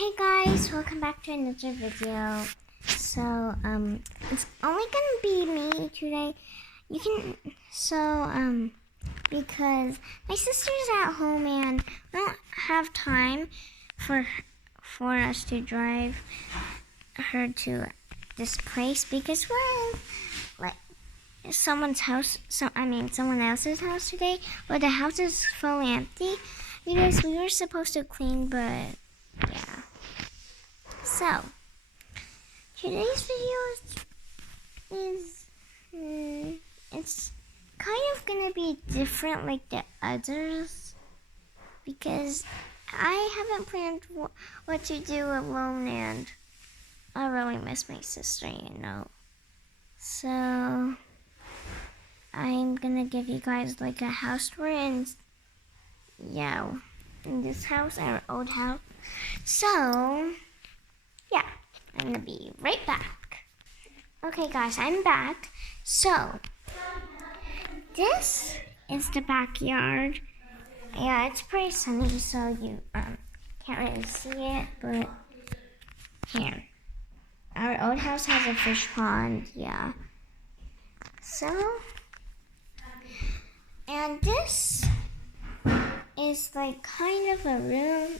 Hey guys, welcome back to another video. So, it's only gonna be me today. Because my sister's at home and we don't have time for us to drive her to this place because we're in, like, someone's house, someone else's house today, but the house is fully empty because we were supposed to clean, but yeah. So, today's video is it's kind of gonna be different like the others because I haven't planned what to do alone and I really miss my sister, So, I'm gonna give you guys like a house tour and yeah, in this house, our old house. So, yeah, I'm gonna be right back. Okay guys, I'm back. So, this is the backyard. Yeah, it's pretty sunny, so you can't really see it, but here. Our old house has a fish pond, yeah. So, and this is like kind of a room,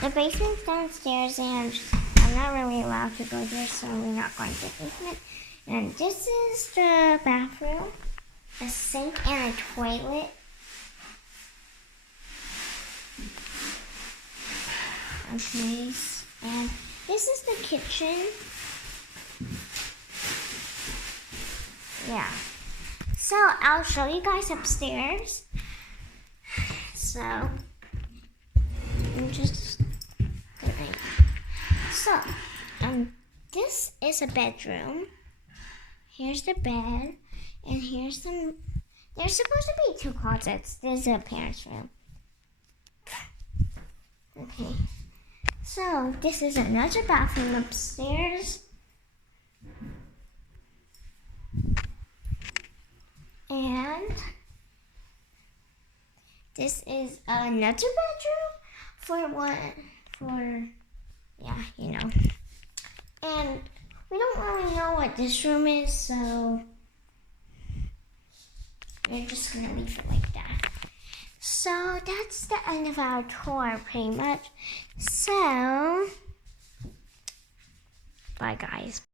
The basement's downstairs and I'm not really allowed to go there, so we're not going to the basement. And this is the bathroom, a sink and a toilet. Okay, and this is the kitchen. Yeah. So I'll show you guys upstairs. So this is a bedroom. Here's the bed, and here's there's supposed to be two closets. There's a parents' room. Okay. So this is another bathroom upstairs. And this is another bedroom And we don't really know what this room is, so we're just gonna leave it like that. So that's the end of our tour, pretty much. So, bye guys.